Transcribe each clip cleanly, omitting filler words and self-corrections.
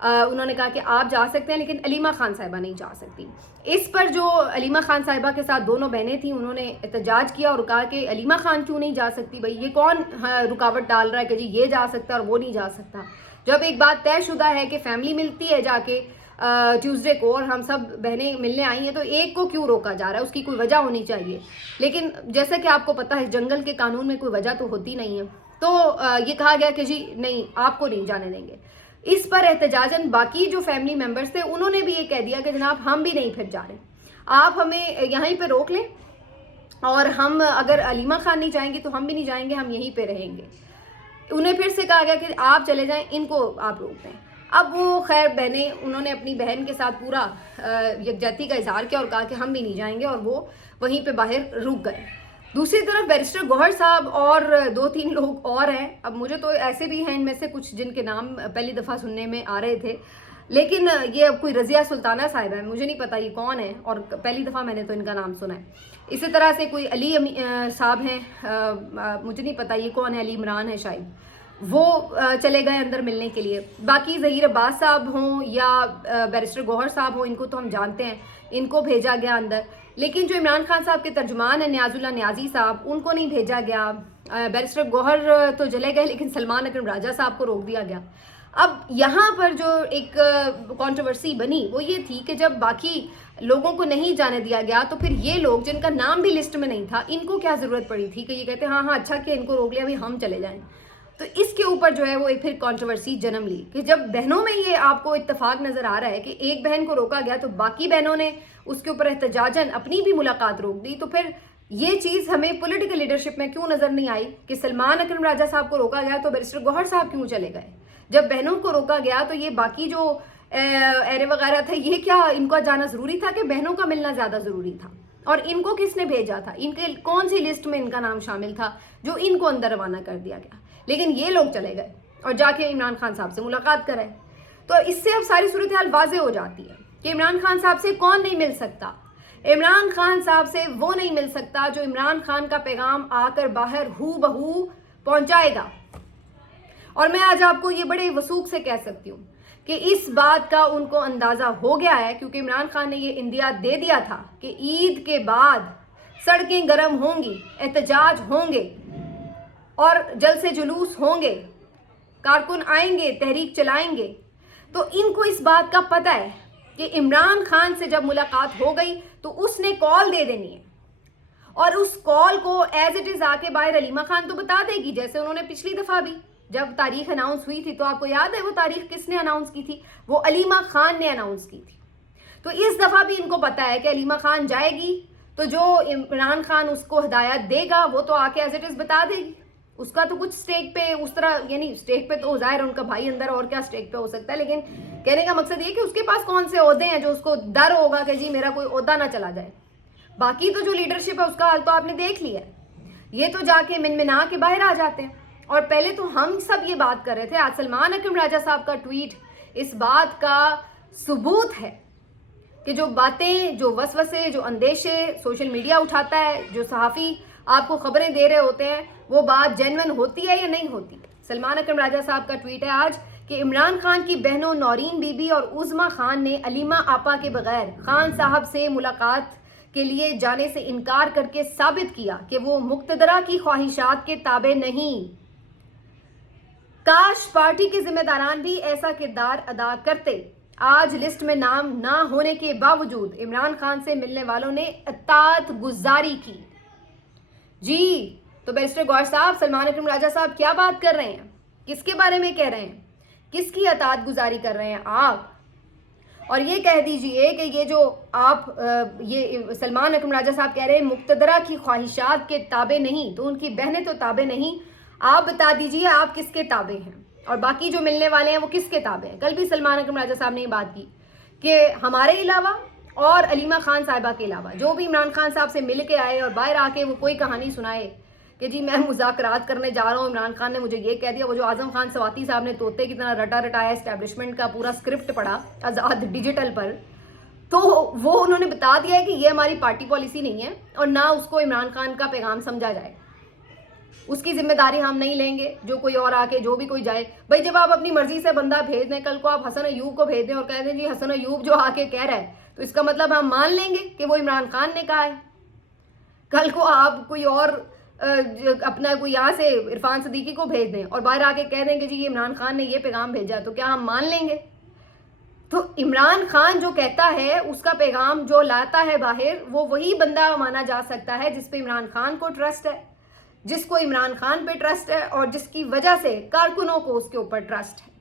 انہوں نے کہا کہ آپ جا سکتے ہیں لیکن علیمہ خان صاحبہ نہیں جا سکتی. اس پر جو علیمہ خان صاحبہ کے ساتھ دونوں بہنیں تھیں انہوں نے احتجاج کیا اور کہا کہ علیمہ خان کیوں نہیں جا سکتی, بھائی یہ کون رکاوٹ ڈال رہا ہے کہ جی یہ جا سکتا ہے اور وہ نہیں جا سکتا. جب ایک بات طے شدہ ہے کہ فیملی ملتی ہے جا کے ٹیوزڈے کو اور ہم سب بہنیں ملنے آئی ہیں تو ایک کو کیوں روکا جا رہا ہے, اس کی کوئی وجہ ہونی چاہیے. لیکن جیسا کہ آپ کو پتہ ہے جنگل کے قانون میں کوئی وجہ تو ہوتی نہیں ہے, تو یہ کہا گیا کہ جی نہیں آپ کو نہیں جانے دیں گے. اس پر احتجاجاً باقی جو فیملی ممبرس تھے انہوں نے بھی یہ کہہ دیا کہ جناب ہم بھی نہیں پھر جا رہے, آپ ہمیں یہیں پہ روک لیں اور ہم اگر علیمہ خان نہیں جائیں گے تو ہم بھی نہیں جائیں گے, ہم یہیں پہ رہیں گے. انہیں پھر سے کہا گیا کہ آپ چلے جائیں, ان کو آپ روک دیں. اب وہ خیر بہنیں انہوں نے اپنی بہن کے ساتھ پورا یکجہتی کا اظہار کیا اور کہا کہ ہم بھی نہیں جائیں گے اور وہ وہیں پہ باہر رک گئے. دوسری طرف بیرسٹر گوہر صاحب اور 2-3 لوگ اور ہیں. اب مجھے تو ایسے بھی ہیں ان میں سے کچھ جن کے نام پہلی دفعہ سننے میں آ رہے تھے, لیکن یہ اب کوئی رضیہ سلطانہ صاحب ہے, مجھے نہیں پتا یہ کون ہے اور پہلی دفعہ میں نے تو ان کا نام سنا ہے. اسی طرح سے کوئی علی صاحب ہیں, مجھے نہیں پتا یہ کون ہے, علی عمران ہے شاید, وہ چلے گئے اندر ملنے کے لیے. باقی ظہیر عباس صاحب ہوں یا بیرسٹر گوہر صاحب ہوں ان کو تو ہم جانتے ہیں, ان کو بھیجا گیا اندر. لیکن جو عمران خان صاحب کے ترجمان ہیں نیاز اللہ نیازی صاحب, ان کو نہیں بھیجا گیا. بیرسٹر گوہر تو چلے گئے لیکن سلمان اکرم راجہ صاحب کو روک دیا گیا. اب یہاں پر جو ایک کنٹروورسی بنی وہ یہ تھی کہ جب باقی لوگوں کو نہیں جانے دیا گیا تو پھر یہ لوگ جن کا نام بھی لسٹ میں نہیں تھا ان کو کیا ضرورت پڑی تھی کہ یہ کہتے ہیں ہاں اچھا کہ ان کو روک لیا ابھی ہم چلے جائیں. تو اس کے اوپر جو ہے وہ ایک پھر کنٹروورسی جنم لی کہ جب بہنوں میں یہ آپ کو اتفاق نظر آ رہا ہے کہ ایک بہن کو روکا گیا تو باقی بہنوں نے اس کے اوپر احتجاجاً اپنی بھی ملاقات روک دی, تو پھر یہ چیز ہمیں پولیٹیکل لیڈرشپ میں کیوں نظر نہیں آئی کہ سلمان اکرم راجہ صاحب کو روکا گیا تو بیرسٹر گوہر صاحب کیوں چلے گئے. جب بہنوں کو روکا گیا تو یہ باقی جو ایرے وغیرہ تھے یہ کیا ان کو جانا ضروری تھا کہ بہنوں کا ملنا زیادہ ضروری تھا, اور ان کو کس نے بھیجا تھا, ان کے کون سی لسٹ میں ان کا نام شامل تھا جو ان کو اندر روانہ کر دیا گیا. لیکن یہ لوگ چلے گئے اور جا کے عمران خان صاحب سے ملاقات کرائے. تو اس سے اب ساری صورتحال واضح ہو جاتی ہے کہ عمران خان صاحب سے کون نہیں مل سکتا. عمران خان صاحب سے وہ نہیں مل سکتا جو عمران خان کا پیغام آ کر باہر ہو بہو پہنچائے گا. اور میں آج آپ کو یہ بڑے وثوق سے کہہ سکتی ہوں کہ اس بات کا ان کو اندازہ ہو گیا ہے, کیونکہ عمران خان نے یہ اندیا دے دیا تھا کہ عید کے بعد سڑکیں گرم ہوں گی, احتجاج ہوں گے اور جلد سے جلوس ہوں گے, کارکن آئیں گے, تحریک چلائیں گے. تو ان کو اس بات کا پتہ ہے کہ عمران خان سے جب ملاقات ہو گئی تو اس نے کال دے دینی ہے, اور اس کال کو ایز اٹ از آ کے باہر علیمہ خان تو بتا دے گی, جیسے انہوں نے پچھلی دفعہ بھی جب تاریخ اناؤنس ہوئی تھی تو آپ کو یاد ہے وہ تاریخ کس نے اناؤنس کی تھی, وہ علیمہ خان نے اناؤنس کی تھی. تو اس دفعہ بھی ان کو پتا ہے کہ علیمہ خان جائے گی تو جو عمران خان اس کو ہدایت دے گا وہ تو آ کے ایز اٹ از بتا دے گی. اس کا تو کچھ سٹیک پہ اس طرح, یعنی سٹیک پہ تو ظاہر ان کا بھائی اندر, اور کیا سٹیک پہ ہو سکتا ہے, لیکن کہنے کا مقصد یہ کہ اس کے پاس کون سے عہدے ہیں جو اس کو ڈر ہوگا کہ جی میرا کوئی عہدہ نہ چلا جائے. باقی تو جو لیڈرشپ ہے اس کا حال تو آپ نے دیکھ لیا ہے, یہ تو جا کے منا کے باہر آ جاتے ہیں. اور پہلے تو ہم سب یہ بات کر رہے تھے, آج سلمان اکرم راجہ صاحب کا ٹویٹ اس بات کا ثبوت ہے کہ جو باتیں, جو وسوسے, جو اندیشے سوشل میڈیا اٹھاتا ہے, جو صحافی آپ کو خبریں دے رہے ہوتے ہیں, وہ بات جینون ہوتی ہے یا نہیں ہوتی. سلمان اکرم راجہ صاحب کا ٹویٹ ہے آج کہ عمران خان کی بہنوں نورین بی بی اور عظما خان نے علیمہ آپا کے بغیر خان صاحب سے ملاقات کے لیے جانے سے انکار کر کے ثابت کیا کہ وہ مقتدرہ کی خواہشات کے تابع نہیں. کاش پارٹی کے ذمہ داران بھی ایسا کردار ادا کرتے. آج لسٹ میں نام نہ ہونے کے باوجود عمران خان سے ملنے والوں نے اطاعت گزاری کی. جی تو بیرسٹر گوہر صاحب, سلمان اکرم راجہ صاحب کیا بات کر رہے ہیں, کس کے بارے میں کہہ رہے ہیں, کس کی اطاعت گزاری کر رہے ہیں آپ؟ اور یہ کہہ دیجئے کہ یہ جو آپ یہ سلمان اکرم راجہ صاحب کہہ رہے ہیں مقتدرہ کی خواہشات کے تابع نہیں, تو ان کی بہنیں تو تابع نہیں. آپ بتا دیجئے آپ کس کے تابع ہیں, اور باقی جو ملنے والے ہیں وہ کس کے تابع ہیں. کل بھی سلمان اکرم راجہ صاحب نے یہ بات کی کہ ہمارے علاوہ اور علیمہ خان صاحبہ کے علاوہ جو بھی عمران خان صاحب سے مل کے آئے اور باہر آ کے وہ کوئی کہانی سنائے کہ جی میں مذاکرات کرنے جا رہا ہوں, عمران خان نے مجھے یہ کہہ دیا, وہ جو اعظم خان سواتی صاحب نے طوطے کی طرح رٹا رٹایا اسٹیبلشمنٹ کا پورا اسکرپٹ پڑھا آزاد ڈیجیٹل پر, تو وہ انہوں نے بتا دیا ہے کہ یہ ہماری پارٹی پالیسی نہیں ہے اور نہ اس کو عمران خان کا پیغام سمجھا جائے. اس کی ذمہ داری ہم نہیں لیں گے. جو کوئی اور آ کے جو بھی کوئی جائے, بھائی جب آپ اپنی مرضی سے بندہ بھیج دیں, کل کو آپ حسن ایوب کو بھیج دیں اور کہہ دیں جی حسن ایوب جو آ کے کہہ رہا ہے, تو اس کا مطلب ہم مان لیں گے کہ وہ عمران خان نے کہا ہے. کل کو آپ کوئی اور اپنا کوئی یہاں سے عرفان صدیقی کو بھیج دیں اور باہر آ کے کہہ دیں کہ جی یہ عمران خان نے یہ پیغام بھیجا, تو کیا ہم مان لیں گے؟ تو عمران خان جو کہتا ہے, اس کا پیغام جو لاتا ہے باہر, وہ وہی بندہ مانا جا سکتا ہے جس پہ عمران خان کو ٹرسٹ ہے, جس کو عمران خان پہ ٹرسٹ ہے, اور جس کی وجہ سے کارکنوں کو اس کے اوپر ٹرسٹ ہے.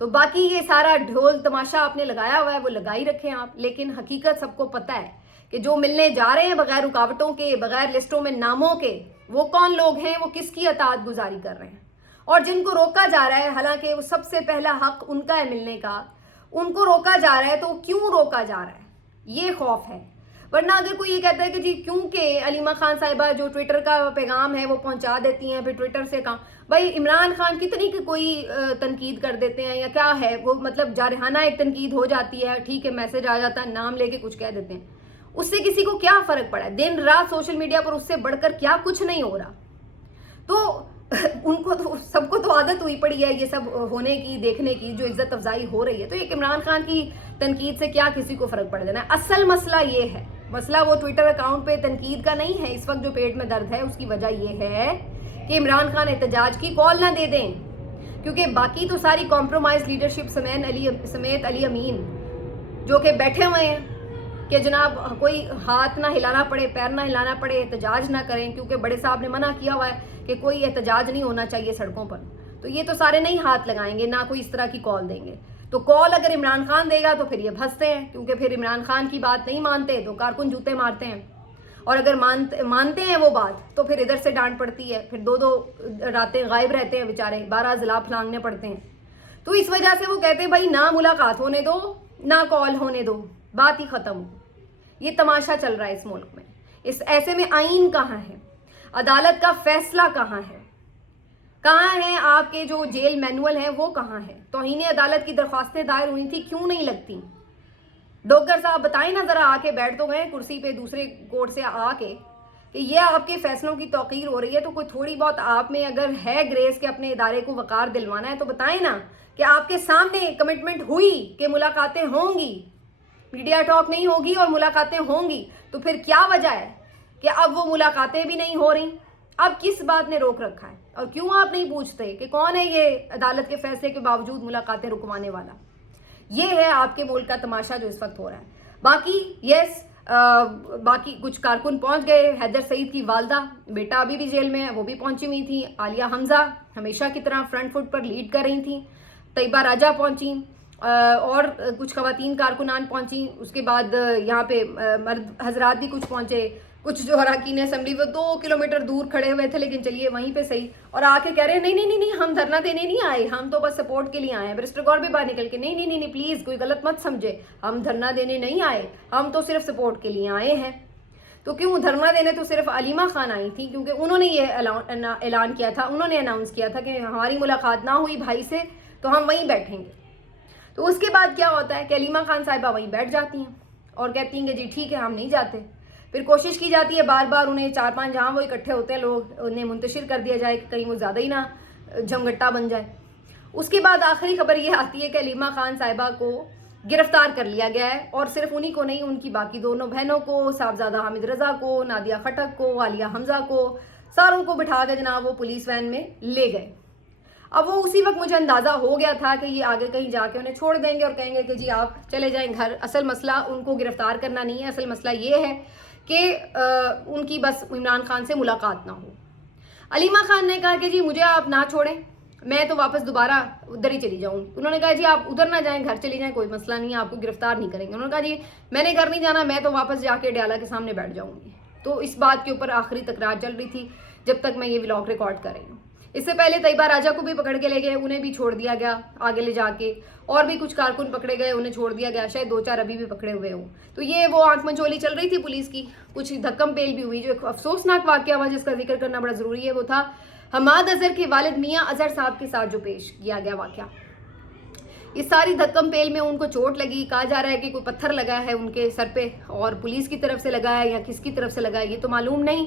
تو باقی یہ سارا ڈھول تماشا آپ نے لگایا ہوا ہے وہ لگائی رکھیں آپ, لیکن حقیقت سب کو پتہ ہے کہ جو ملنے جا رہے ہیں بغیر رکاوٹوں کے, بغیر لسٹوں میں ناموں کے, وہ کون لوگ ہیں, وہ کس کی اطاعت گزاری کر رہے ہیں. اور جن کو روکا جا رہا ہے, حالانکہ وہ سب سے پہلا حق ان کا ہے ملنے کا, ان کو روکا جا رہا ہے. تو کیوں روکا جا رہا ہے, یہ خوف ہے. ورنہ اگر کوئی یہ کہتا ہے کہ جی کیونکہ علیمہ خان صاحبہ جو ٹویٹر کا پیغام ہے وہ پہنچا دیتی ہیں, پھر ٹویٹر سے کہاں, بھائی عمران خان کتنی کوئی تنقید کر دیتے ہیں یا کیا ہے, وہ مطلب جارحانہ ایک تنقید ہو جاتی ہے, ٹھیک ہے, میسج آ جاتا ہے, نام لے کے کچھ کہہ دیتے ہیں, اس سے کسی کو کیا فرق پڑا ہے؟ دن رات سوشل میڈیا پر اس سے بڑھ کر کیا کچھ نہیں ہو رہا. تو ان کو تو سب کو تو عادت ہوئی پڑی ہے یہ سب ہونے کی, دیکھنے کی, جو عزت افزائی ہو رہی ہے. تو ایک عمران خان کی تنقید سے کیا کسی کو فرق پڑ جانا ہے؟ اصل مسئلہ یہ ہے, مسئلہ وہ ٹویٹر اکاؤنٹ پہ تنقید کا نہیں ہے. اس وقت جو پیٹ میں درد ہے اس کی وجہ یہ ہے کہ عمران خان احتجاج کی کال نہ دے دیں, کیونکہ باقی تو ساری کمپرومائز لیڈرشپ سمیت علی امین جو کہ بیٹھے ہوئے ہیں کہ جناب کوئی ہاتھ نہ ہلانا پڑے, پیر نہ ہلانا پڑے, احتجاج نہ کریں, کیونکہ بڑے صاحب نے منع کیا ہوا ہے کہ کوئی احتجاج نہیں ہونا چاہیے سڑکوں پر. تو یہ تو سارے نہیں ہاتھ لگائیں گے, نہ کوئی اس طرح کی کال دیں گے. تو کال اگر عمران خان دے گا تو پھر یہ پھنستے ہیں, کیونکہ پھر عمران خان کی بات نہیں مانتے تو کارکن جوتے مارتے ہیں, اور اگر مانتے ہیں وہ بات تو پھر ادھر سے ڈانٹ پڑتی ہے, پھر دو راتیں غائب رہتے ہیں بیچارے, 12 ضلع پھلانگنے پڑتے ہیں. تو اس وجہ سے وہ کہتے ہیں بھائی نہ ملاقات ہونے دو, نہ کال ہونے دو, بات ہی ختم ہو. یہ تماشا چل رہا ہے اس ملک میں. اس ایسے میں آئین کہاں ہے, عدالت کا فیصلہ کہاں ہے, کہاں ہیں آپ کے جو جیل مینول ہیں وہ کہاں ہے؟ توہین عدالت کی درخواستیں دائر ہوئی تھی, کیوں نہیں لگتی؟ ڈاکٹر صاحب بتائیں نا ذرا, آ کے بیٹھ تو گئے کرسی پہ دوسرے کورٹ سے آ کے کہ یہ آپ کے فیصلوں کی توقیر ہو رہی ہے, تو کوئی تھوڑی بہت آپ میں اگر ہے گریس کہ اپنے ادارے کو وقار دلوانا ہے تو بتائیں نا کہ آپ کے سامنے کمٹمنٹ ہوئی کہ ملاقاتیں ہوں گی, میڈیا ٹاک نہیں ہوگی اور ملاقاتیں ہوں گی. تو پھر کیا وجہ ہے کہ اب وہ ملاقاتیں بھی نہیں ہو رہی؟ اب کس بات نے روک رکھا ہے؟ اور کیوں آپ نہیں پوچھتے کہ کون ہے یہ عدالت کے فیصلے کے باوجود ملاقاتیں رکوانے والا؟ یہ ہے آپ کے ملک کا تماشا جو اس وقت ہو رہا ہے. باقی کچھ کارکن پہنچ گئے. حیدر سعید کی والدہ, بیٹا ابھی بھی جیل میں ہے, وہ بھی پہنچی ہوئی تھی. عالیہ حمزہ ہمیشہ کی طرح فرنٹ فٹ پر لیڈ کر رہی تھیں. طیبہ راجہ پہنچیں, اور کچھ خواتین کارکنان پہنچیں. اس کے بعد یہاں پہ مرد حضرات بھی کچھ پہنچے. کچھ جو اراکین اسمبلی وہ 2 کلومیٹر دور کھڑے ہوئے تھے, لیکن چلیے وہیں پہ صحیح, اور آ کے کہہ رہے ہیں نہیں ہم دھرنا دینے نہیں آئے, ہم تو بس سپورٹ کے لیے آئے ہیں. برسٹر گور بھی باہر نکل کے نہیں پلیز کوئی غلط مت سمجھے, ہم دھرنا دینے نہیں آئے, ہم تو صرف سپورٹ کے لیے آئے ہیں. تو کیوں دھرنا دینے تو صرف علیمہ خان آئی تھی, کیونکہ انہوں نے یہ اعلان کیا تھا, انہوں نے اناؤنس کیا تھا کہ ہماری ملاقات نہ ہوئی بھائی سے تو ہم وہیں بیٹھیں گے. تو اس کے بعد کیا ہوتا ہے کہ علیمہ خان صاحبہ وہیں بیٹھ جاتی ہیں اور کہتی ہیں کہ جی ٹھیک ہے ہم نہیں جاتے. پھر کوشش کی جاتی ہے بار بار انہیں 4-5 جہاں وہ اکٹھے ہوتے ہیں لوگ, انہیں منتشر کر دیا جائے کہ کہیں وہ زیادہ ہی نہ جھمگٹا بن جائے. اس کے بعد آخری خبر یہ آتی ہے کہ علیمہ خان صاحبہ کو گرفتار کر لیا گیا ہے, اور صرف انہی کو نہیں, ان کی باقی دونوں بہنوں کو, صاحبزادہ حامد رضا کو, نادیہ خٹک کو, عالیہ حمزہ کو, ساروں کو بٹھا کے جناب وہ پولیس وین میں لے گئے. اب وہ اسی وقت مجھے اندازہ ہو گیا تھا کہ یہ آگے کہیں جا کے انہیں چھوڑ دیں گے اور کہیں گے کہ جی آپ چلے جائیں گھر. اصل مسئلہ ان کو گرفتار کرنا نہیں ہے, اصل مسئلہ یہ ہے کہ ان کی بس عمران خان سے ملاقات نہ ہو. علیمہ خان نے کہا کہ جی مجھے آپ نہ چھوڑیں, میں تو واپس دوبارہ ادھر ہی چلی جاؤں. انہوں نے کہا جی آپ ادھر نہ جائیں, گھر چلی جائیں, کوئی مسئلہ نہیں ہے, آپ کو گرفتار نہیں کریں گے. انہوں نے کہا جی میں نے گھر نہیں جانا, میں تو واپس جا کے ڈیالہ کے سامنے بیٹھ جاؤں گی. تو اس بات کے اوپر آخری تکرار چل رہی تھی جب تک میں یہ ولاگ ریکارڈ کر رہی ہوں. اس سے پہلے طیبہ راجہ کو بھی پکڑ کے لے گئے, انہیں بھی چھوڑ دیا گیا آگے لے جا کے, اور بھی کچھ کارکن پکڑے گئے, انہیں چھوڑ دیا گیا, شاید 2-4 ابھی بھی پکڑے ہوئے ہوں. تو یہ وہ آنکھ منچولی چل رہی تھی پولیس کی. کچھ دھکم پیل بھی ہوئی. جو ایک افسوسناک واقعہ ہوا جس کا ذکر کرنا بڑا ضروری ہے وہ تھا حماد اظہر کے والد میاں اظہر صاحب کے ساتھ جو پیش کیا گیا واقعہ. اس ساری دھکم پیل میں ان کو چوٹ لگی. کہا جا رہا ہے کہ کوئی پتھر لگا ہے ان کے سر پہ, اور پولیس کی طرف سے لگا ہے یا کس کی طرف سے لگا ہے یہ تو معلوم نہیں.